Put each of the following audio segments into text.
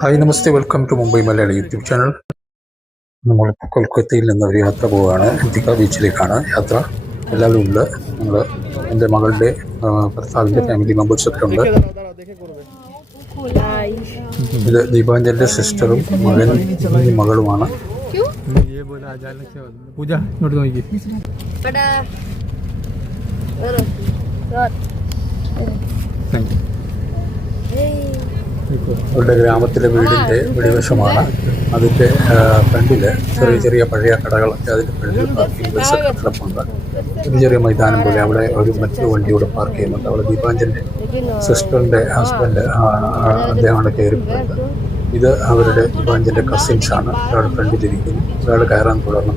Hi നമസ്തേ, welcome to Mumbai Malayali YouTube channel. നമ്മൾ കൊൽക്കത്തയിൽ നിന്ന് ഒരു യാത്ര പോവുകയാണ്. ദിഘ ബീച്ചിലേക്കാണ് യാത്ര. എല്ലാവരും ഉണ്ട്. ഞങ്ങൾ എൻ്റെ മകളുടെ ഭർത്താവിൻ്റെ ഫാമിലി മെമ്പേഴ്സൊക്കെ ഉണ്ട്. ഇത് ദീപാഞ്ജലിൻ്റെ സിസ്റ്ററും മകളുമാണ്. പൂജ ഇങ്ങോട്ട് നോക്കി. അവരുടെ ഗ്രാമത്തിലെ വീടിൻ്റെ വെടിവശമാണ്. അതിൻ്റെ ഫ്രണ്ടിൽ ചെറിയ ചെറിയ പഴയ കടകളൊക്കെ അതിൻ്റെ ഫ്രണ്ടിൽ പാർക്കിംഗ് ബസ്സൊക്കെ കിടപ്പുണ്ട്. ഒരു ചെറിയ മൈതാനം പോലെ അവിടെ ഒരു മറ്റൊരു വണ്ടിയോടെ പാർക്ക് ചെയ്യുന്നുണ്ട്. അവിടെ ദീപാഞ്ജലിൻ്റെ സിസ്റ്ററിൻ്റെ ഹസ്ബൻഡ് അദ്ദേഹമാണ് കയറിപ്പോയത്. ഇത് അവരുടെ ദീപാഞ്ജലിൻ്റെ കസിൻസാണ്. ഒരാൾ ഫ്രണ്ടിലിരിക്കുന്നു, ഒരാൾ കയറാൻ തുടർന്നു.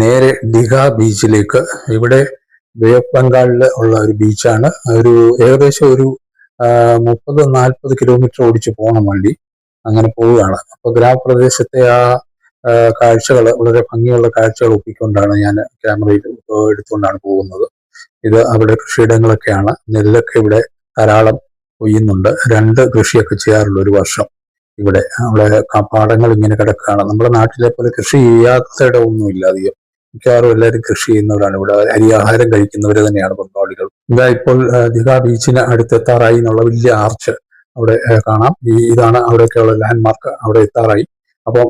നേരെ ദിഘ ബീച്ചിലേക്ക്. ഇവിടെ ബേ ഓഫ് ബംഗാളിൽ ഉള്ള ഒരു ബീച്ചാണ്. ഏകദേശം ഒരു 30-40 കിലോമീറ്റർ ഓടിച്ച് പോകണം വണ്ടി. അങ്ങനെ പോവുകയാണ്. അപ്പോൾ ഗ്രാമപ്രദേശത്തെ ആ കാഴ്ചകൾ, വളരെ ഭംഗിയുള്ള കാഴ്ചകൾ ഒപ്പിക്കൊണ്ടാണ് ഞാൻ ക്യാമറയിൽ എടുത്തുകൊണ്ടാണ് പോകുന്നത്. ഇത് അവിടെ കൃഷിയിടങ്ങളൊക്കെയാണ്. നെല്ലൊക്കെ ഇവിടെ ധാരാളം കൊയ്യുന്നുണ്ട്. 2 കൃഷിയൊക്കെ ചെയ്യാറുള്ളൂ ഒരു വർഷം. ഇവിടെ പാടങ്ങൾ ഇങ്ങനെ കിടക്കുകയാണ്. നമ്മുടെ നാട്ടിലെ പോലെ കൃഷി ചെയ്യാത്ത ഇടമൊന്നുമില്ല അധികം. മിക്കവാറും എല്ലാവരും കൃഷി ചെയ്യുന്നവരാണ്. ഇവിടെ അരിയാഹാരം കഴിക്കുന്നവർ തന്നെയാണ് ബംഗാളികൾ. ഇതാ ഇപ്പോൾ ദിഘ ബീച്ചിന് അടുത്തെത്താറായി എന്നുള്ള വലിയ ആർച്ച് അവിടെ കാണാം. ഇതാണ് അവിടെയൊക്കെയുള്ള ലാൻഡ്മാർക്ക്. അവിടെ എത്താറായി. അപ്പോൾ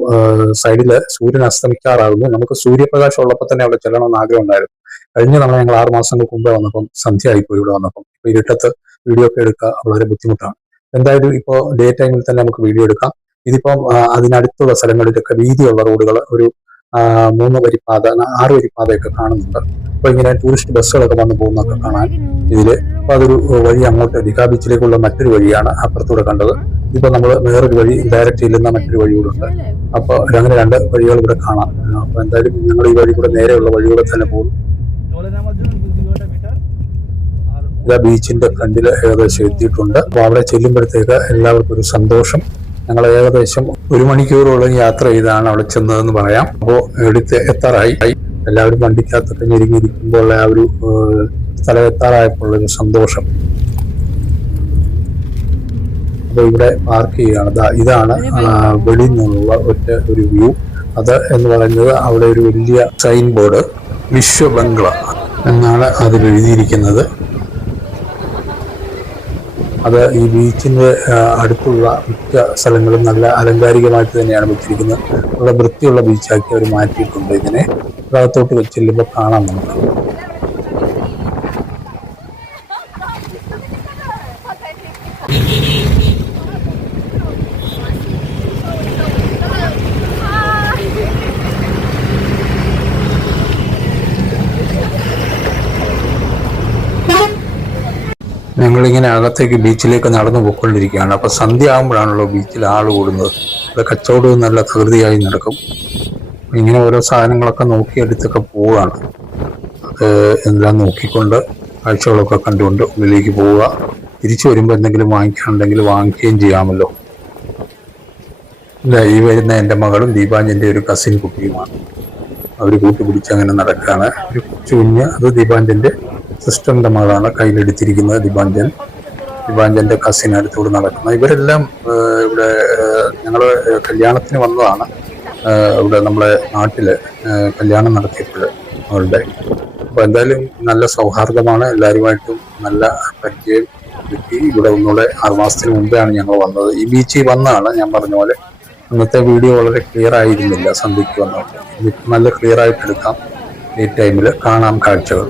സൈഡിൽ സൂര്യൻ അസ്തമിക്കാറാകുന്നു. നമുക്ക് സൂര്യപ്രകാശം ഉള്ളപ്പോൾ തന്നെ അവിടെ ചെല്ലണമെന്ന് ആഗ്രഹം ഉണ്ടായിരുന്നു. കഴിഞ്ഞ തവണ ഞങ്ങൾ 6 മാസങ്ങൾക്ക് മുമ്പേ വന്നപ്പം സന്ധ്യ ആയിപ്പോയി ഇവിടെ വന്നപ്പം. ഇപ്പൊ ഇരുട്ടത്ത് വീഡിയോ ഒക്കെ എടുക്കുക വളരെ ബുദ്ധിമുട്ടാണ്. എന്തായാലും ഇപ്പോൾ ഡേ ടൈമിൽ തന്നെ നമുക്ക് വീഡിയോ എടുക്കാം. ഇതിപ്പം അതിനടുത്തുള്ള സ്ഥലങ്ങളിലൊക്കെ വീതിയുള്ള റോഡുകൾ, ഒരു 3 വരിപ്പാത 6 വരിപ്പാതയൊക്കെ കാണുന്നുണ്ട്. അപ്പൊ ഇങ്ങനെ ടൂറിസ്റ്റ് ബസ്സുകളൊക്കെ വന്ന് പോകുന്നൊക്കെ കാണാൻ ഇതില്. അപ്പൊ അതൊരു വഴി അങ്ങോട്ട് ദിഘ ബീച്ചിലേക്കുള്ള മറ്റൊരു വഴിയാണ് അപ്പുറത്തൂടെ കണ്ടത്. ഇപ്പൊ നമ്മൾ വേറൊരു വഴി ഡയറക്റ്റ് ചെല്ലുന്ന മറ്റൊരു വഴി കൂടെ ഉണ്ട്. അപ്പൊ അങ്ങനെ 2 വഴികൾ ഇവിടെ കാണാം. അപ്പൊ എന്തായാലും ഞങ്ങൾ ഈ വഴി കൂടെ നേരെയുള്ള വഴിയൂടെ തന്നെ പോകും. ദിഘ ബീച്ചിന്റെ ഫ്രണ്ടിൽ ഏകദേശം എത്തിയിട്ടുണ്ട്. അപ്പൊ അവിടെ ചെല്ലുമ്പോഴത്തേക്ക് എല്ലാവർക്കും ഒരു സന്തോഷം. ഞങ്ങൾ ഏകദേശം 1 മണിക്കൂറോളം യാത്ര ചെയ്താണ് അവിടെ ചെന്നതെന്ന് പറയാം. അപ്പോൾ എത്താറായി. എല്ലാവരും വണ്ടിക്കകത്തൊക്കെ ഞെരുങ്ങിയിരിക്കുമ്പോൾ ആ ഒരു സ്ഥലം എത്താറായപ്പോൾ ഒരു സന്തോഷം. അപ്പോൾ ഇവിടെ പാർക്ക് ചെയ്യുകയാണ്. ഇതാണ് വെളിയിൽ നിന്നുള്ള ഒരു വ്യൂ. അത് എന്ന് പറയുന്നത് അവിടെ ഒരു വലിയ സൈൻ ബോർഡ് വിശ്വ ബംഗ്ല എന്നാണ് അതിൽ എഴുതിയിരിക്കുന്നത്. അത് ഈ ബീച്ചിന്റെ അടുത്തുള്ള മിക്ക സ്ഥലങ്ങളും നല്ല അലങ്കാരികമായിട്ട് തന്നെയാണ് വെച്ചിരിക്കുന്നത്. വളരെ വൃത്തിയുള്ള ബീച്ചാക്കി അവർ മാറ്റിയിട്ടുണ്ട്. ഇതിനെ ഭാഗത്തോട്ട് ചെല്ലുമ്പോൾ കാണാം നമുക്ക്. ഞങ്ങളിങ്ങനെ അകത്തേക്ക് ബീച്ചിലേക്ക് നടന്നു പോയിക്കൊണ്ടിരിക്കുകയാണ്. അപ്പൊ സന്ധ്യ ആകുമ്പോഴാണല്ലോ ബീച്ചിൽ ആള് കൂടുന്നത്. ഇവിടെ കച്ചവടവും നല്ല തകൃതിയായി നടക്കും. ഇങ്ങനെ ഓരോ സാധനങ്ങളൊക്കെ നോക്കിയെടുത്തൊക്കെ പോവുകയാണ്. അത് എല്ലാം നോക്കിക്കൊണ്ട് കാഴ്ചകളൊക്കെ കണ്ടുകൊണ്ട് ഉള്ളിലേക്ക് പോവുക. തിരിച്ചു വരുമ്പോൾ എന്തെങ്കിലും വാങ്ങിക്കാനുണ്ടെങ്കിൽ വാങ്ങിക്കുകയും ചെയ്യാമല്ലോ. ഇല്ല, ഈ വരുന്ന എൻ്റെ മകളും ദീപാഞ്ജലിൻ്റെ ഒരു കസിൻ കുട്ടിയുമാണ്. അവർ കൂട്ടുപിടിച്ച് അങ്ങനെ നടക്കുകയാണ്. ഒരു കുഞ്ഞ്, അത് ദീപാഞ്ജലിൻ്റെ സിസ്റ്ററിന്റെ മകളാണ് കയ്യിലെടുത്തിരിക്കുന്നത്. ദീപാഞ്ജലിന്റെ കസിൻ അടുത്തോട് നടക്കുന്നത്. ഇവരെല്ലാം ഇവിടെ ഞങ്ങൾ കല്യാണത്തിന് വന്നതാണ്. ഇവിടെ നമ്മളെ നാട്ടില് കല്യാണം നടത്തിയപ്പോൾ അവളുടെ. അപ്പൊ എന്തായാലും നല്ല സൗഹാർദ്ദമാണ്. എല്ലാവരുമായിട്ടും നല്ല പരിചയം കിട്ടി. ഇവിടെ ഒന്നുകൂടെ 6 മാസത്തിന് മുമ്പെയാണ് ഞങ്ങൾ വന്നത്. ഈ ബീച്ചിൽ വന്നതാണ്. ഞാൻ പറഞ്ഞ പോലെ അന്നത്തെ വീഡിയോ വളരെ ക്ലിയർ ആയിരുന്നില്ല സന്ധ്യയ്ക്ക് വന്നപ്പോൾ. ഇതിപ്പോൾ നല്ല ക്ലിയർ ആയിട്ട് എടുക്കാം. ഈ ടൈമിൽ കാണാം കാഴ്ചകൾ.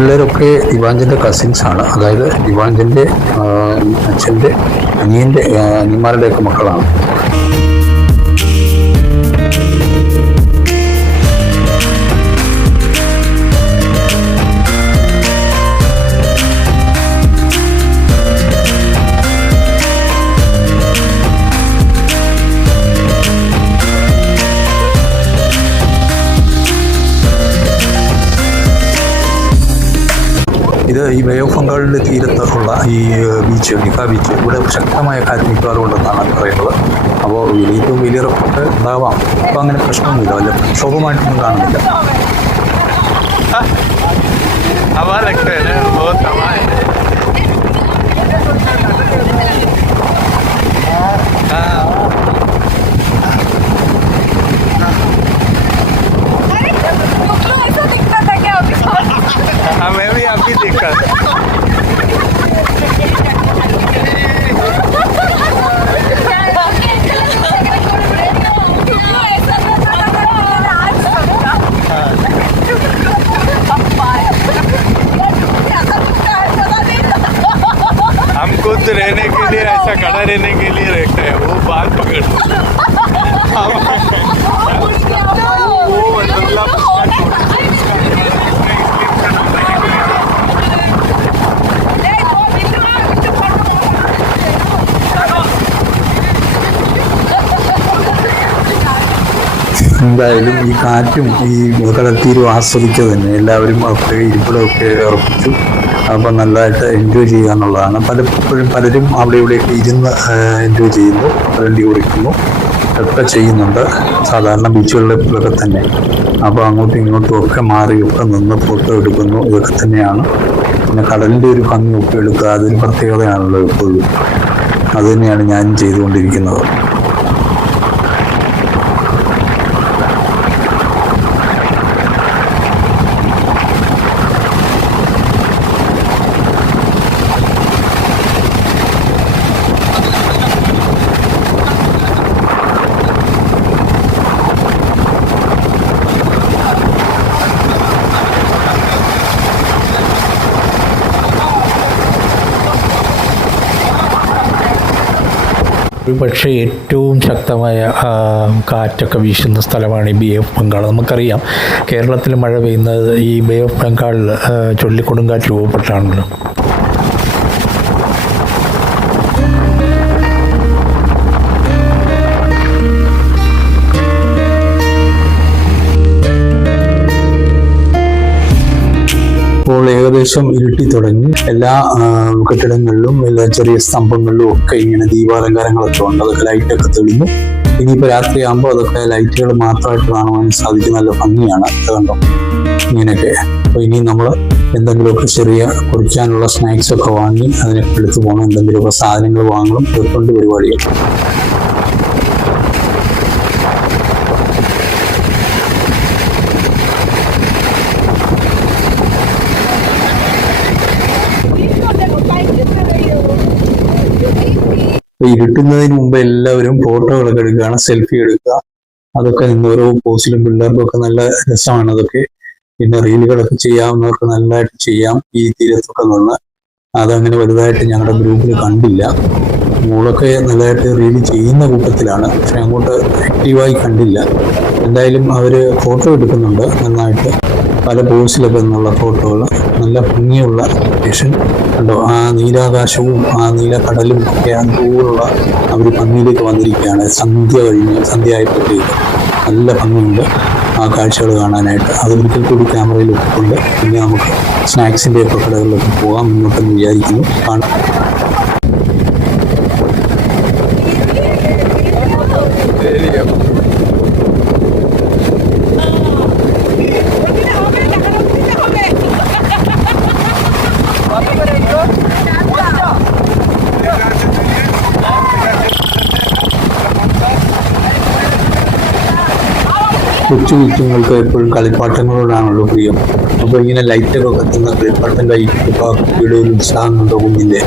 പിള്ളേരൊക്കെ ദിവാഞ്ചൻ്റെ കസിൻസ് ആണ്. അതായത് ദിവാഞ്ചൻ്റെ അച്ഛൻ്റെ അനിയന്മാരുടെയൊക്കെ മക്കളാണ്. ഇത് ഈ ബേ ഓഫ് ബംഗാളിൻ്റെ തീരത്തുള്ള ഈ ബീച്ച്, ഡിഗ ബീച്ച്, ഇവിടെ ശക്തമായ കാറ്റ് മിക്കവാറുണ്ടെന്നാണ് പറയുന്നത്. അപ്പോൾ ഏറ്റവും വലിയ റിപ്പോർട്ട് ഉണ്ടാവാം. അപ്പോൾ അങ്ങനെ പ്രശ്നമൊന്നുമില്ല, വല്ല പ്രക്ഷോഭമായിട്ടൊന്നും കാണുന്നില്ല. हमें भी अभी दिक्कत हम खुद रहने के लिए ऐसा खड़ा रहने के लिए रहते हैं, वो बाल पकड़ वो എന്തായാലും ഈ കാറ്റും ഈ കടൽത്തീരും ആസ്വദിക്കുക തന്നെ എല്ലാവരും ഒക്കെ ഇരിപ്പിടമൊക്കെ ഉറപ്പിച്ചു. അപ്പം നല്ലതായിട്ട് എൻജോയ് ചെയ്യുക എന്നുള്ളതാണ്. പലരും അവിടെ ഇവിടെയൊക്കെ ഇരുന്ന് എൻജോയ് ചെയ്യുന്നു, വണ്ടി കുറിക്കുന്നു ഒക്കെ ചെയ്യുന്നുണ്ട്, സാധാരണ ബീച്ചുകളിലൊക്കെ തന്നെ. അപ്പോൾ അങ്ങോട്ടും ഇങ്ങോട്ടും ഒക്കെ മാറിയൊക്കെ നിന്ന് ഫോട്ടോ എടുക്കുന്നു, ഇതൊക്കെ തന്നെയാണ്. പിന്നെ കടലിൻ്റെ ഒരു ഭംഗിയൊക്കെ എടുക്കുക, അതിന് പ്രത്യേകതയാണല്ലോ എപ്പോഴും. അത് തന്നെയാണ് ഞാനും ചെയ്തുകൊണ്ടിരിക്കുന്നത്. പക്ഷേ ഏറ്റവും ശക്തമായ കാറ്റൊക്കെ വീശുന്ന സ്ഥലമാണ് ഈ ബേ ഓഫ് ബംഗാൾ. നമുക്കറിയാം കേരളത്തിൽ മഴ പെയ്യുന്നത് ഈ ബേ ഓഫ് ബംഗാളിൽ ചുഴലിക്കൊടുങ്കാറ്റ് രൂപപ്പെട്ടാണല്ലോ. ഇപ്പോൾ ഏകദേശം ഇരുട്ടി തുടങ്ങി. എല്ലാ കെട്ടിടങ്ങളിലും എല്ലാ ചെറിയ സ്തംഭങ്ങളിലും ഒക്കെ ഇങ്ങനെ ദീപാലങ്കാരങ്ങളൊക്കെ ഉണ്ട്. അതൊക്കെ ലൈറ്റൊക്കെ തെളിഞ്ഞു. ഇനിയിപ്പോൾ രാത്രിയാകുമ്പോൾ അതൊക്കെ ലൈറ്റുകൾ മാത്രമായിട്ട് കാണുവാൻ സാധിക്കും. നല്ല ഭംഗിയാണ് കണ്ടോ ഇങ്ങനെയൊക്കെ. അപ്പോൾ ഇനി നമ്മൾ എന്തെങ്കിലുമൊക്കെ ചെറിയ കുറിക്കാനുള്ള സ്നാക്സൊക്കെ വാങ്ങി അതിനൊക്കെ എടുത്തു പോകണം. എന്തെങ്കിലുമൊക്കെ സാധനങ്ങൾ വാങ്ങണം. ഇതൊക്കെയുണ്ട് പരിപാടികൾ. ഇരുട്ടുന്നതിന് മുമ്പ് എല്ലാവരും ഫോട്ടോകളൊക്കെ എടുക്കുകയാണ്, സെൽഫി എടുക്കുക. അതൊക്കെ ഓരോ പോസ്റ്റിലും പിള്ളേർക്കും ഒക്കെ നല്ല രസമാണ് അതൊക്കെ. പിന്നെ റീലുകളൊക്കെ ചെയ്യാവുന്നവർക്ക് നല്ലതായിട്ട് ചെയ്യാം ഈ തീരത്തൊക്കെ നിന്ന്. അതങ്ങനെ വലുതായിട്ട് ഞങ്ങളുടെ ഗ്രൂപ്പിൽ കണ്ടില്ല. മോളൊക്കെ നല്ലതായിട്ട് റീല് ചെയ്യുന്ന കൂട്ടത്തിലാണ്, പക്ഷെ അങ്ങോട്ട് ആക്റ്റീവായി കണ്ടില്ല. എന്തായാലും അവർ ഫോട്ടോ എടുക്കുന്നുണ്ട് നന്നായിട്ട്. പല പോസിലൊക്കെ നിന്നുള്ള ഫോട്ടോകൾ, നല്ല ഭംഗിയുള്ള ലൊക്കേഷൻ കണ്ടോ. ആ നീലാകാശവും ആ നീലക്കടലും ഒക്കെ അതുപോലുള്ള അവർ ഭംഗിയിലേക്ക് വന്നിരിക്കുകയാണ്. സന്ധ്യ ആയപ്പോഴത്തേക്ക് നല്ല ഭംഗിയുണ്ട് ആ കാഴ്ചകൾ കാണാനായിട്ട്. അതൊരിക്കൽ കൂടി ക്യാമറയിൽ ഇട്ടിട്ടുണ്ട്. പിന്നെ നമുക്ക് സ്നാക്സിൻ്റെ ഒക്കെ കടകളിലൊക്കെ പോകാം മുന്നോട്ടെന്ന് വിചാരിക്കുന്നു. കൊച്ചു കുഞ്ഞുങ്ങൾക്ക് എപ്പോഴും കളിപ്പാട്ടങ്ങളോടാണല്ലോ പ്രിയം. അപ്പോൾ ഇങ്ങനെ ലൈറ്റൊക്കെ കത്തുന്ന കളിപ്പാട്ടം കൈക്കിട്ടപ്പോൾ ആ കുട്ടിയുടെ ഒരു ഉത്സാഹം കണ്ടോ കുഞ്ഞിൻ്റെ.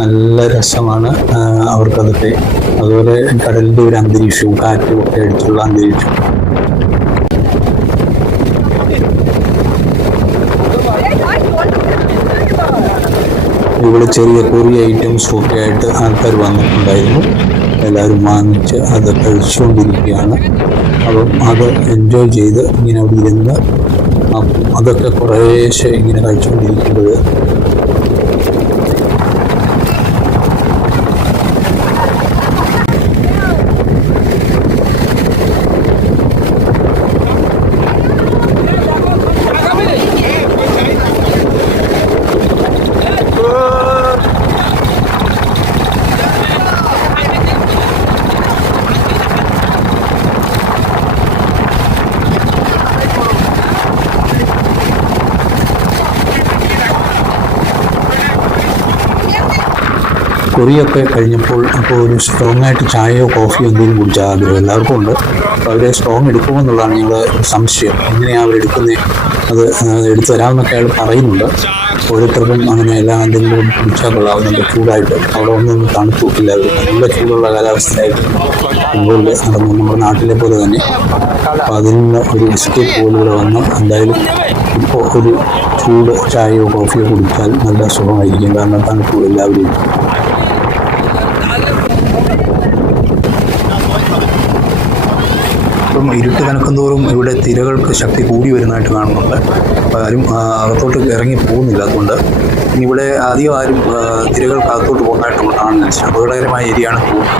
നല്ല രസമാണ് അവർക്കതൊക്കെ. അതുപോലെ കടലിൻ്റെ ഒരു അന്തരീക്ഷവും കാറ്റും ഒക്കെ അടിച്ചുള്ള അന്തരീക്ഷം. ഇവിടെ ചെറിയ കൊറിയ ഐറ്റംസും ഒക്കെ ആയിട്ട് ആൾക്കാർ വന്നിട്ടുണ്ടായിരുന്നു. എല്ലാവരും വാങ്ങിച്ച് അത് കഴിച്ചുകൊണ്ടിരിക്കുകയാണ്. അപ്പം അത് എൻജോയ് ചെയ്ത് ഇങ്ങനെ അവിടെ ഇരുന്ന് അതൊക്കെ കുറേശ്ശെ ഇങ്ങനെ കഴിച്ചുകൊണ്ടിരിക്കുമ്പോൾ കൊറിയൊക്കെ കഴിഞ്ഞപ്പോൾ അപ്പോൾ ഒരു സ്ട്രോങ് ആയിട്ട് ചായയോ കോഫിയോ എന്തെങ്കിലും കുടിച്ചാൽ ആഗ്രഹം എല്ലാവർക്കും ഉണ്ട്. അപ്പോൾ അവരെ സ്ട്രോങ് എടുക്കുമെന്നുള്ളതാണ് ഞങ്ങളുടെ സംശയം. എങ്ങനെയാണ് അവരെടുക്കുന്നത്, അത് എടുത്തു തരാമെന്നൊക്കെ അയാൾ പറയുന്നുണ്ട്. ഓരോരുത്തർക്കും അങ്ങനെ എല്ലാം എന്തെങ്കിലും കുടിച്ചാൽ കൊള്ളാവുന്നുണ്ട് ചൂടായിട്ട്. അവിടെ ഒന്നും തണുത്തു എല്ലാവരും നല്ല ചൂടുള്ള കാലാവസ്ഥയായിട്ട് മുകളിൽ നടന്നു, നമ്മുടെ നാട്ടിലെ പോലെ തന്നെ. അപ്പോൾ അതിൽ നിന്ന് ഒരു എസ്കേപ്പ് പോലെ ഇവിടെ വന്നു. എന്തായാലും ഇപ്പോൾ ഒരു ചൂട് ചായയോ കോഫിയോ കുടിച്ചാൽ നല്ല സുഖമായിരിക്കും, കാരണം തണുപ്പ് എല്ലാവരും. ഇപ്പം ഇരുട്ട് കനക്കുന്തോറും ഇവിടെ തിരകൾക്ക് ശക്തി കൂടി വരുന്നതായിട്ട് കാണുന്നുണ്ട്. അപ്പോൾ ആരും അകത്തോട്ട് ഇറങ്ങി പോകുന്നില്ല. അതുകൊണ്ട് ഇവിടെ അധികം ആരും തിരകൾക്ക് അകത്തോട്ട് പോകുന്നതായിട്ട് നമ്മൾ കാണുന്നില്ല. അപകടകരമായ ഏരിയയാണ് പോകുന്നത്.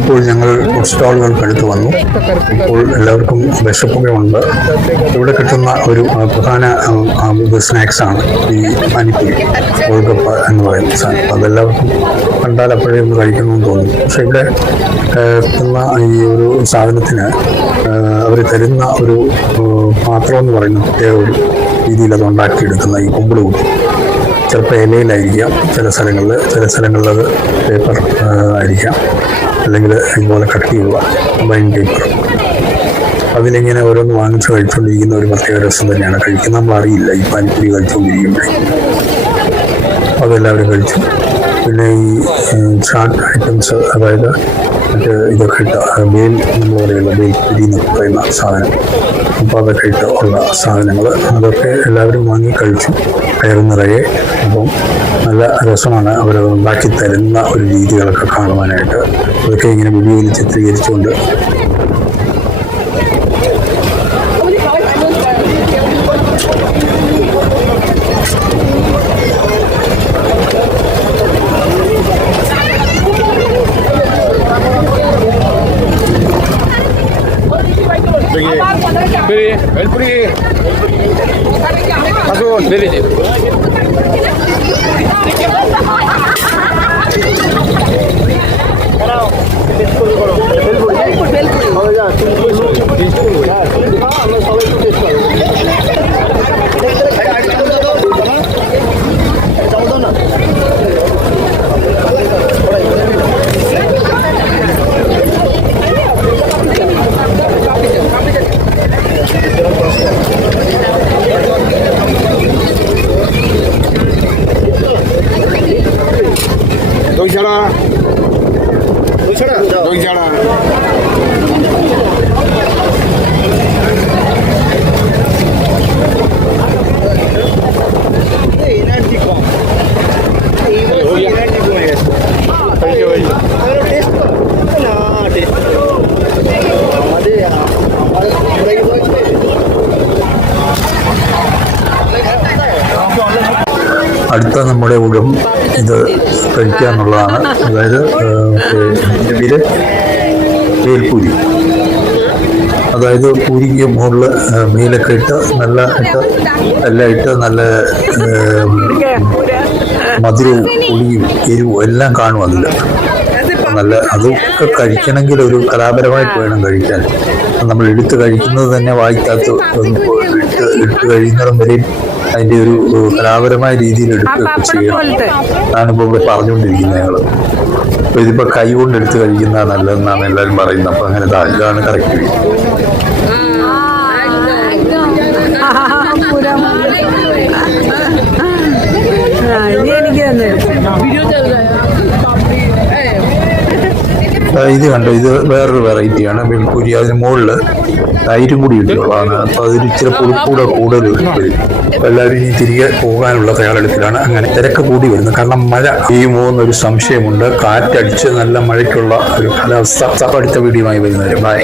ഇപ്പോൾ ഞങ്ങൾ ഫുഡ് സ്റ്റാളുകൾക്ക് അടുത്ത് വന്നു. ഇപ്പോൾ എല്ലാവർക്കും വിശപ്പൊക്കെ ഉണ്ട്. ഇവിടെ കിട്ടുന്ന ഒരു പ്രധാന സ്നാക്സാണ് ഈ പാനിപ്പൂരി, ഗോൾഗപ്പ എന്ന് പറയുന്ന സാധനം. അതെല്ലാവർക്കും കണ്ടാൽ അപ്പോഴേ ഒന്ന് കഴിക്കണമെന്ന് തോന്നും. പക്ഷെ ഇവിടെ കിട്ടുന്ന ഈ ഒരു സാധനത്തിന് അവർ തരുന്ന ഒരു പാത്രം എന്ന് പറയുന്ന പ്രത്യേക ഒരു രീതിയിൽ അത് ഉണ്ടാക്കിയെടുക്കുന്ന ഈ കുമ്പിള് കൂട്ടി ചിലപ്പോൾ ഇലയിലായിരിക്കാം, ചില സ്ഥലങ്ങളിൽ അത് പേപ്പർ ആയിരിക്കാം, അല്ലെങ്കിൽ ഇതുപോലെ കട്ട് ചെയ്യുക ബൈൻ പേപ്പർ. അതിലിങ്ങനെ ഓരോന്ന് വാങ്ങിച്ച് കഴിച്ചുകൊണ്ടിരിക്കുന്ന ഒരു പ്രത്യേക രസം തന്നെയാണ്. കഴിക്കുന്ന നമ്മൾ അറിയില്ല ഈ പാനിപ്പൂരി കഴിച്ചുകൊണ്ടിരിക്കുമ്പോഴേ. അതെല്ലാവരും കഴിച്ചു. പിന്നെ ഈ ചാട്ട് ഐറ്റംസ്, അതായത് മറ്റേ ഇതൊക്കെ ഇട്ട ബേൽ നമ്മൾ പറയുന്ന ബേൽ പിരി എന്ന് പറയുന്ന സാധനം, അപ്പോൾ അതൊക്കെ ഇട്ട് ഉള്ള സാധനങ്ങൾ അതൊക്കെ എല്ലാവരും വാങ്ങി കഴിച്ചു കയറ് നിറയെ. അപ്പം നല്ല രസമാണ് അവരത് ഉണ്ടാക്കി തരുന്ന ഒരു രീതികളൊക്കെ കാണുവാനായിട്ട്. അതൊക്കെ ഇങ്ങനെ വീഡിയോയിൽ ചിത്രീകരിച്ചുകൊണ്ട് അടുത്ത നമ്മുടെ ഊഴം ഇത് കഴിക്കുക എന്നുള്ളതാണ്. അതായത് ഇതിൻ്റെ വേൽപൂരി, അതായത് പൂരിക്ക് മുകളിൽ മീലൊക്കെ ഇട്ട് നല്ല എല്ലാം ഇട്ട് നല്ല മധുരവും പുളിയും എരിവും എല്ലാം കാണും അതിൽ. നല്ല അതൊക്കെ കഴിക്കണമെങ്കിൽ ഒരു കലാപരമായിട്ട് വേണം കഴിക്കാൻ. നമ്മൾ എടുത്ത് കഴിക്കുന്നത് തന്നെ വായിക്കകത്ത് ഇട്ട് കഴിയുന്നിടം വരെയും അതിൻ്റെ ഒരു കലാപരമായ രീതിയിൽ എടുക്കുകയൊക്കെ ചെയ്യണം. ഞാനിപ്പോൾ ഇവിടെ പറഞ്ഞുകൊണ്ടിരിക്കുന്നത് ഞങ്ങൾ. അപ്പോൾ ഇതിപ്പോൾ കൈ കൊണ്ട് എടുത്ത് കഴിക്കുന്നതാണ് നല്ലതെന്നാണ് എല്ലാവരും പറയുന്നത്. അപ്പോൾ അങ്ങനെ ഇതാണ് കറക്റ്റ്. ഇത് കണ്ടോ, ഇത് വേറൊരു വെറൈറ്റിയാണ് ബേൽപൂരി. അതിന് മുകളിൽ തൈരും കൂടി ഇട്ടുള്ളതാണ്. അപ്പോൾ അതിൽ ഇച്ചിരി പുളിക്കൂടെ കൂടുതൽ വരും. എല്ലാവരും ഇനി തിരികെ പോകാനുള്ള തയ്യാറെടുപ്പിലാണ്. അങ്ങനെ തിരക്ക് കൂടി വരുന്നു, കാരണം മഴ പെയ്യുമോന്നൊരു സംശയമുണ്ട്. കാറ്റടിച്ച് നല്ല മഴയ്ക്കുള്ള ഒരു കാലാവസ്ഥ. അടുത്ത വീഡിയോയുമായി വരുന്നവരും ബൈ.